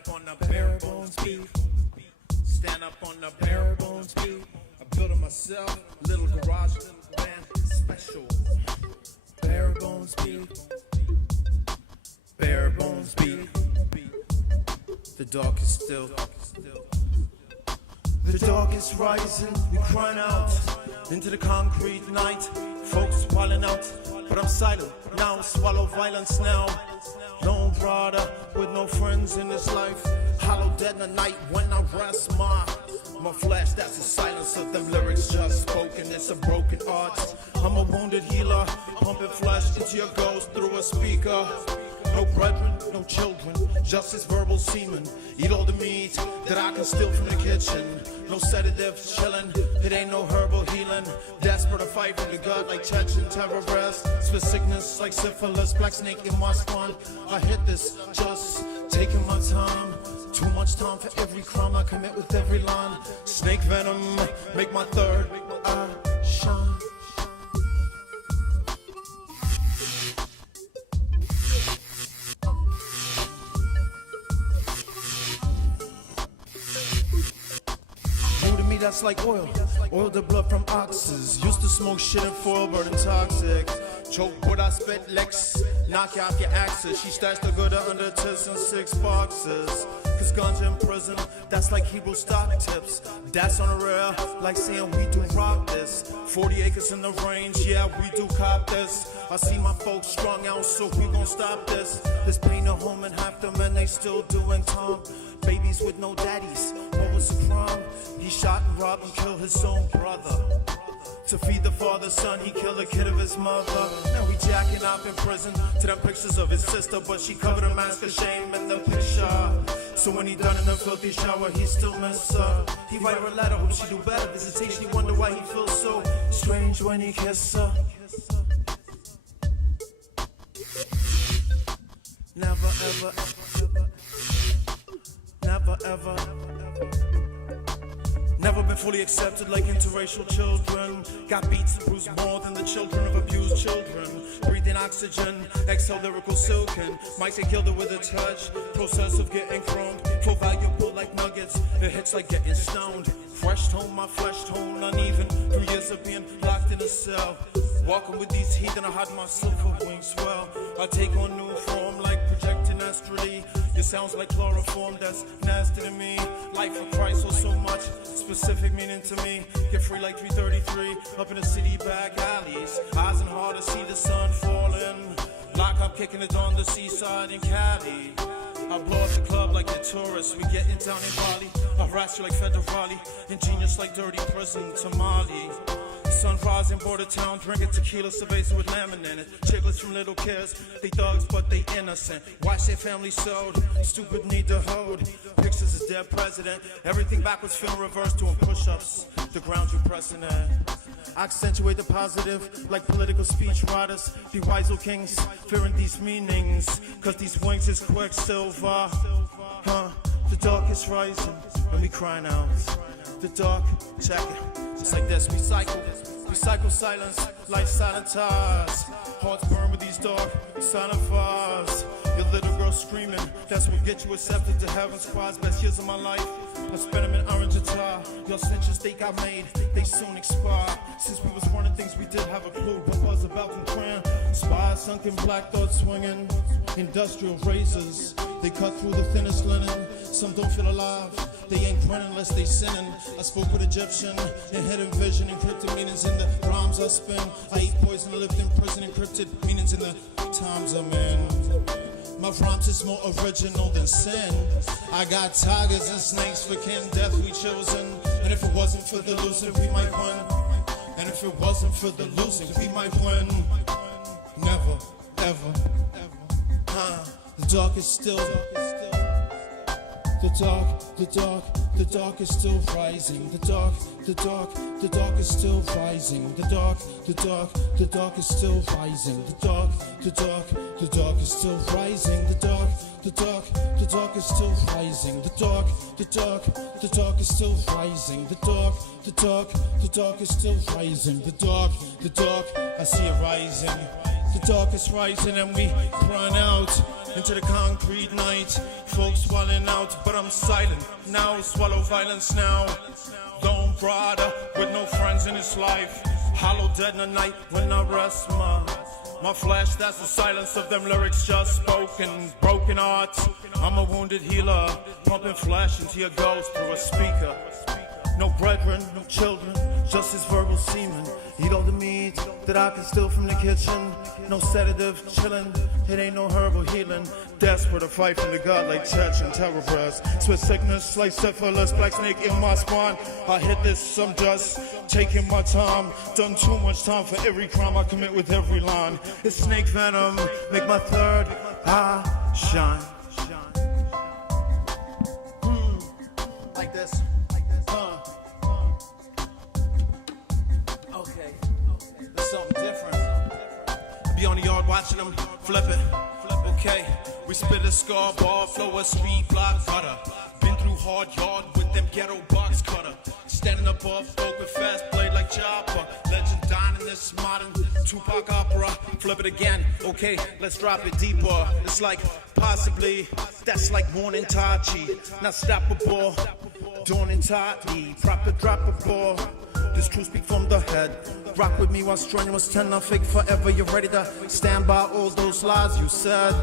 up on the bare bones beat. Stand up on the bare bones beat. I built it myself, little garage, little band, special. Bare bones beat. Bare bones beat. The dark is still. The dark is rising, we crying out into the concrete night. Folks wilding out, but I'm silent now. Swallow violence now. Lone brother with no friends in this life. Hollow dead in the night when I rest my flesh. That's the silence of them lyrics just spoken. It's a broken art. I'm a wounded healer, pumping flesh into your ghost through a speaker. No brethren, no children, just this verbal semen. Eat all the meat that I can steal from the kitchen. No sedatives chillin', it ain't no herbal healing. Desperate to fight for the gut like Chechen terrorists. Spit sickness like syphilis, black snake in my spawn. I hit this, just taking my time. Too much time for every crime I commit with every line. Snake venom, make my third eye shine. That's like oil, oil the blood from oxes. Used to smoke shit and foil, burning toxic. Choke what I spit, Lex, knock you off your axes. She stashed the good under tits in 6 boxes. Cause ganja in prison, that's like Hebrew stock tips. That's on the rare, like saying we do rock this. 40 acres in the range, yeah, we do cop this. I see my folks strung out, so we gon' stop this. This pain a home and half the men, they still doing time. Babies with no daddies, what was the crime? He shot and robbed and killed his own brother. To feed the father's son, he killed a kid of his mother. Now he jacking up in prison to them pictures of his sister, but she covered a mask of shame in the picture. So when he done in the filthy shower, he still miss her. He write her a letter, hope she do better. Visitation, he wonder why he feels so strange when he kiss her. Never ever, never ever. Never been fully accepted like interracial children. Got beats and bruised more than the children of abused children. Breathing oxygen, exhale lyrical silken. Might say killed it with a touch. Process of getting chromed, flow valuable like nuggets. It hits like getting stoned. Fresh tone, my flesh tone uneven. Through years of being locked in a cell. Walking with these heathen, I hide my silver wings swell. I take on new form like projecting astrally. Your sounds like chloroform, that's nasty to me. Life of Christ holds so much specific meaning to me. Get free like 333, up in the city back alleys. Eyes and heart to see the sun falling. Lock up, kicking it on the seaside in Cali. I blow up the club like the tourists. We getting down in Bali. I harass you like federale. Ingenious like dirty prison tamale. Sunrise in border town, drinking tequila, cerveza with lemon in it. Chicklets from little kids, they thugs but they innocent. Watch their family sold, stupid need to hold. Pictures is dead president, everything backwards feeling reversed, doing push-ups. The ground you pressing at. I accentuate the positive like political speech writers. Be wise, O kings, fearing these meanings. Cause these wings is quicksilver. The dark is rising and we crying out. The dark, check it. It's like this, recycle silence, like silent ties. Hearts burn with these dark, silent fires. Your little girl screaming, that's what gets you accepted to heaven's prize. Best years of my life, I spent them in orange attire. Your snitches they got made, they soon expire. Since we was running things, we did have a clue what was about from cran. Spies sunken, black thoughts swinging, industrial razors. They cut through the thinnest linen. Some don't feel alive. They ain't grinning unless they sinning. I spoke with Egyptian and hidden vision, encrypted meanings in the rhymes I spin. I eat poison, I lived in prison, encrypted meanings in the times I'm in. My rhymes is more original than sin. I got tigers and snakes for kin, death we chosen. And if it wasn't for the losing, we might win. And if it wasn't for the losing, we might win. Never, ever. The dark is still. The dark is still rising. The dark is still rising. The dark is still rising. The dark is still rising. The dark is still rising. The dark is still rising. The dark is still rising. The dark, I see it rising. The dark is rising and we run out into the concrete night. Folks swelling out, but I'm silent now. Swallow violence now. Lone brother with no friends in his life. Hollow dead in the night when I rest my flesh. That's the silence of them lyrics just spoken. Broken hearts. I'm a wounded healer, pumping flesh into your ghost through a speaker. No brethren, no children, just his verbal semen. Eat all the meat that I can steal from the kitchen. No sedative, chillin', it ain't no herbal healing. Desperate to fight from the god like Chechen terror breaths. Sweat sickness like syphilis, black snake in my spine. I hit this, I'm just taking my time. Done too much time for every crime I commit with every line. It's snake venom, make my third eye shine. Like this. Okay, there's something different. Be on the yard watching them flip it. Okay, we spit a scar ball, flow a speed block cutter. Been through hard yard with them ghetto box cutter. Standing above folk with fast blade like chopper. Legend dying in this modern Tupac opera. Flip it again, okay, let's drop it deeper. It's like possibly, that's like morning Tachi. Not stoppable, dawn and Tati. Proper drop a ball. This truth speak from the head. Rock with me while strenuous, tend not fake forever. You're ready to stand by all those lies you said.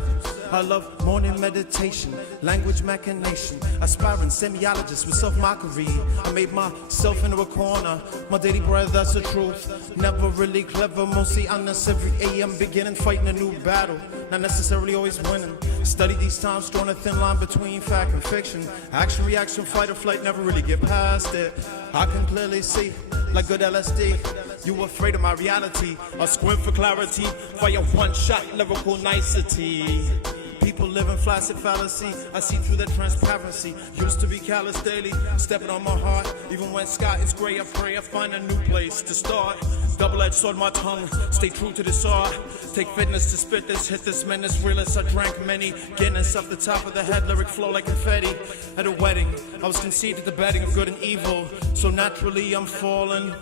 I love morning meditation, language machination. Aspiring semiologist with self-mockery. I made myself into a corner. My daily bread, that's the truth. Never really clever, mostly honest. Every AM beginning, fighting a new battle. Not necessarily always winning. Study these times, drawing a thin line between fact and fiction. Action, reaction, fight or flight, never really get past it. I can clearly see, like good LSD. You afraid of my reality? I squint for clarity. Fire one shot, lyrical nicety. People live in flaccid fallacy. I see through that transparency. Used to be callous daily, stepping on my heart. Even when sky is gray, I pray I find a new place to start. Double-edged sword, my tongue. Stay true to this art. Take fitness to spit this, hit this menace. Realist, I drank many. Guinness off the top of the head, lyric flow like confetti. At a wedding, I was conceived at the betting of good and evil. So naturally, I'm falling.